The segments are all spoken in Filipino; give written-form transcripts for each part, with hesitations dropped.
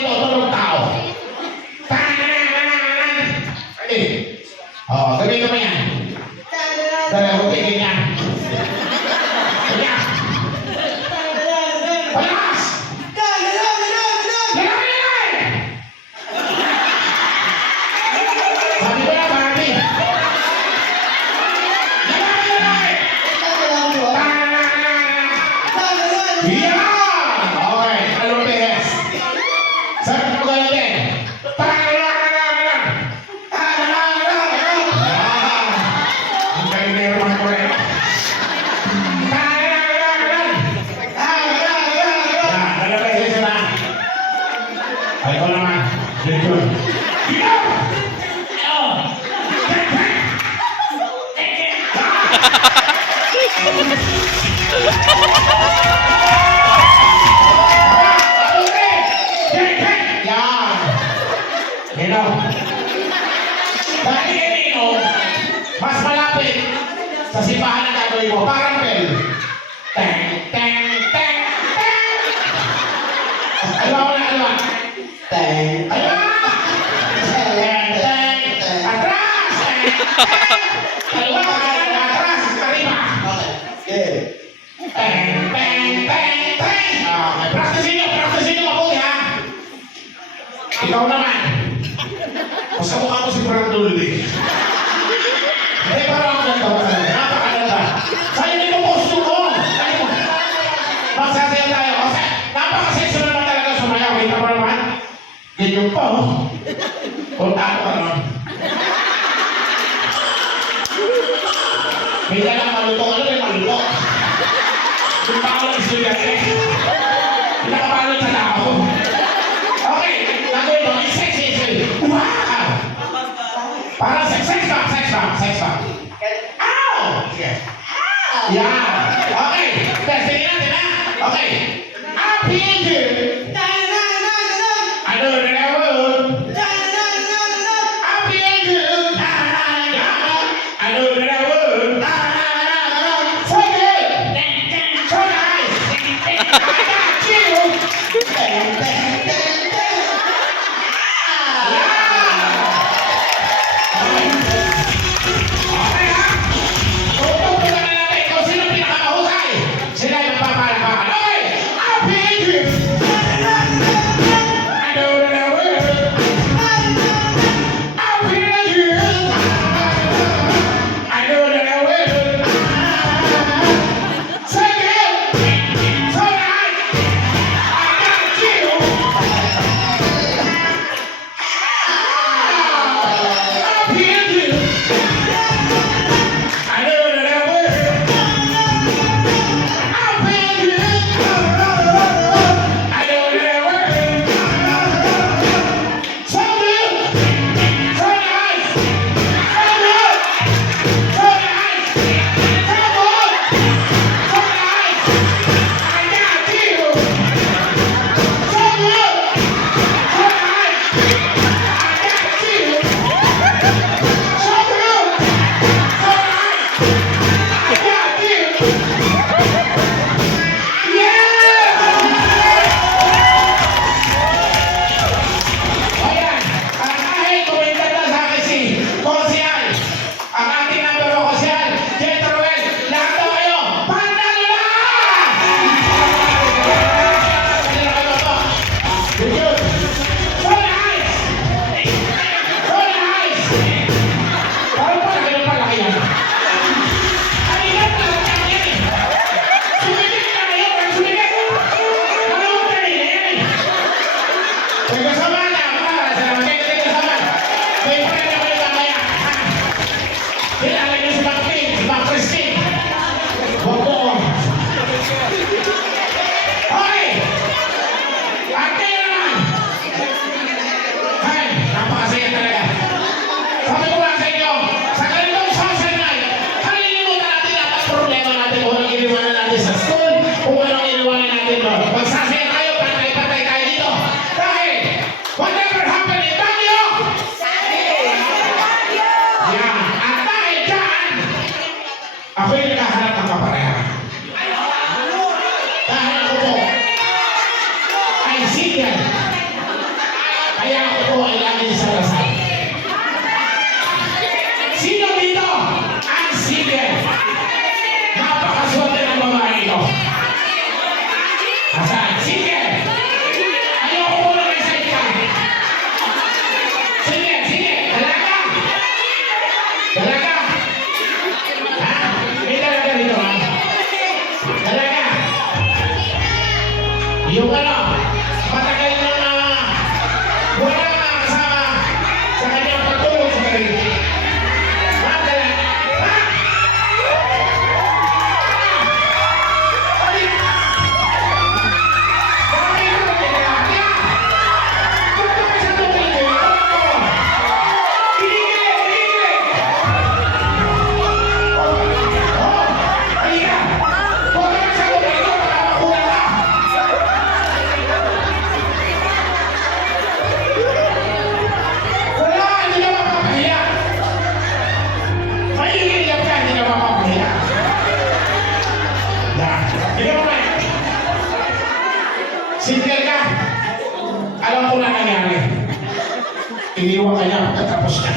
tinutulog tao. Ready? Oo, gawin mo yan. Dala, huwag ganyan. Ganyan. Palakas! Sabi ko na, Barbie. Ayaw naman. Ganyan. Yan. Nino. Dahil kay Nino, mas malapit sa simbahan na gagawin mo. Parang bell. Teng, teng, teng, teng. Alaw na, alaw. Teng, alaw. Teng, teng, teng. Atras! Teng, teng. Alaw, atras, arriba. Okay. Teng, teng, teng, teng. Okay, practicein nyo mabuti ha. Ikaw naman. Mas kamukha mo si Brandon eh. Eh, parang ang ganda mo talaga. Napakaganda. Sa'yo din mo posto mo. Magsasaya tayo. Kasi napakasexy naman talaga sumayaw. Kita mo naman. Ganyan pa, oh. Punta ako ka naman. May dalang maluto. Ano yung maluto? Yung tao lang estudyante. Pinakabalot sa tao. Okay, nagawin mo. Sexy. Wow! Parang sex bomb. Ow! Sige. Yan. Okay. Testingin natin ha. Okay. Up here. I know that I will. Up here. I know that I will. So good. So nice. I got you. Magsasaya tayo, patay-patay tayo dito. Dahil iniwan ka niya pagkatapos ka.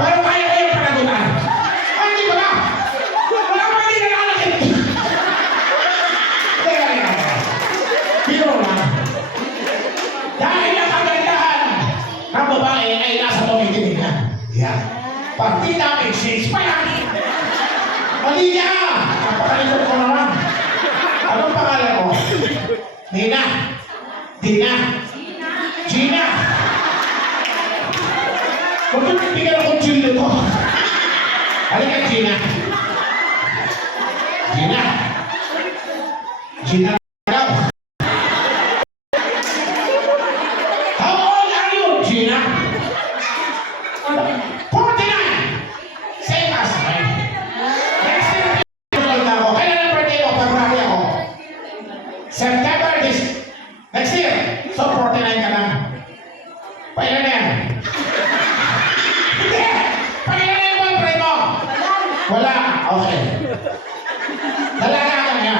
Pero kaya kayo panagutan. Hindi ba na? Wala pa din nalalakit. Teka rin ako. Biro lang. Dahil ang kagandahan ng babae ay nasa tumikinig na. Yan. Partida exchange pa yan. Mali niya! Napakalikot ko naman. Anong pangalan mo? Nina? Dina? Gina? Huwag mo nagbigyan ng kutsilyo to. Halika, Gina. Gina. Gina daw. How old are you, Gina? 49. Same as mine. Next year, old na ako. Kailan ang birthday mo? February ako. September this next year. So, 49 ka lang. Pailan na yan? Hindi! Pailan na yung boyfriend mo? Wala. Okay. Dalaga ka niya.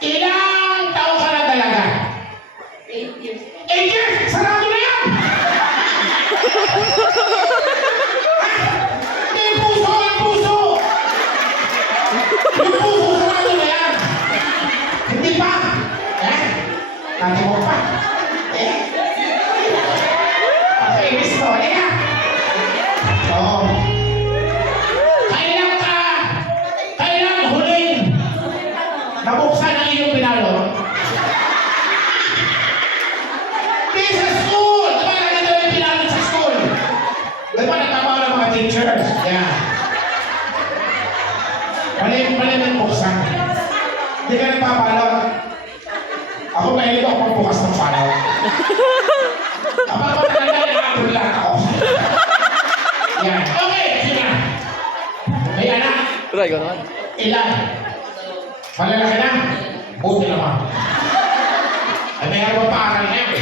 Ilang taon ka na dalaga? 8 years. 8 years! Sarado na yan! Yung puso! Yung puso! Yung puso! Sarado na yan! Hindi pa! Eh? Kati mo pa! Eh? Okay, miss mo. Eh ha? Oo. Kailan huling nabuksan ang iyong pinalo? Di sa school! Di ba naganda yung pinalo sa school? Di ba nagtabaw ng mga teachers? Yan. Mali ng buksan. Di ka nagpabalot. Ako mahilig ako magbukas ng palaw. Kapag matanda yung lahat ako. Yan. Okay, sige. May anak. Try ko naman. Ilan? Malalaki na? Buti naman. Ay, may harap pa aral na yun.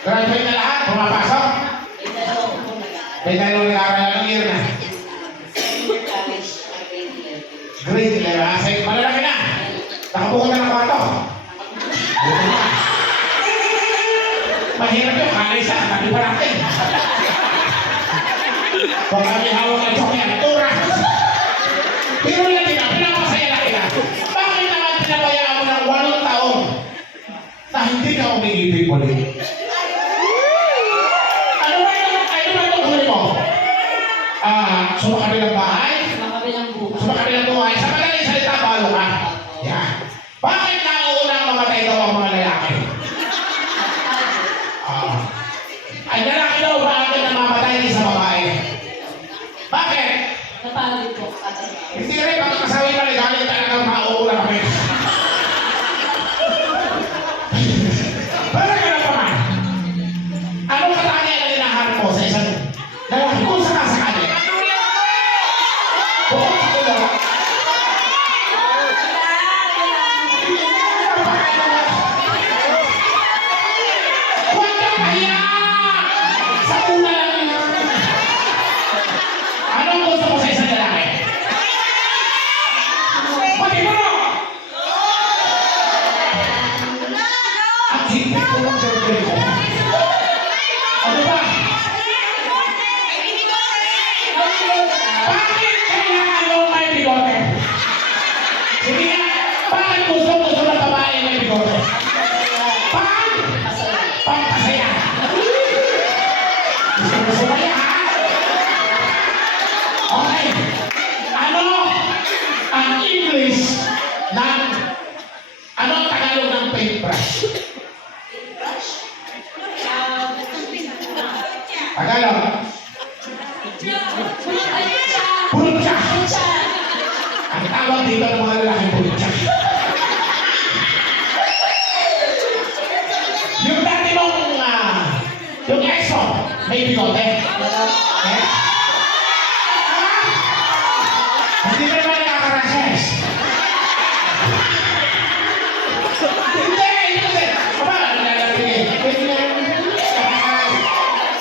Graduate na lahat? Pumapasok? May dalawang nag-aaral anong year na? Grade 11. Sige, malalaki na. Nakabuko na ng kwarto. Buti na. Mahirap yung kalay sa katabi pa natin. Kung kami hawak ng chocolate, tura. Pero yan din, pinapasaya na kita. Bakit naman pinabayaan mo ng 8 taon na hindi ka umigibig ulit? Ano ba yung huli mo? Sumakabilang bahay? Sumakabilang buhay. Sa madaling salita, balo ka. Yan. Bakit nauunang mamatay daw ang mga lalaki? Ay, lalaki daw ba agad na mamatay di sa babae? Bakit? Napalad po. Hindi rin, pagkakasawi pa rin, galing talagang mauuna kami. Pero gano'n pa man. Anong katanya na hinahanap mo sa isang lalaki kung sakasakali? Bukod sa kulo. Huwag kang mahiya! Sa una lang yun. Anong gusto mo sa isang lalaki? Pati mo no! Ang higpit ko ng birthday ko. Ano ba? Bakit kailangan mo may bigote? Sige nga, bakit gusto ng babae may bigote? Bakit? Pampasaya. Gusto mo yan, ha? Okay. Ano ang English ng ano ang Tagalog ng paintbrush?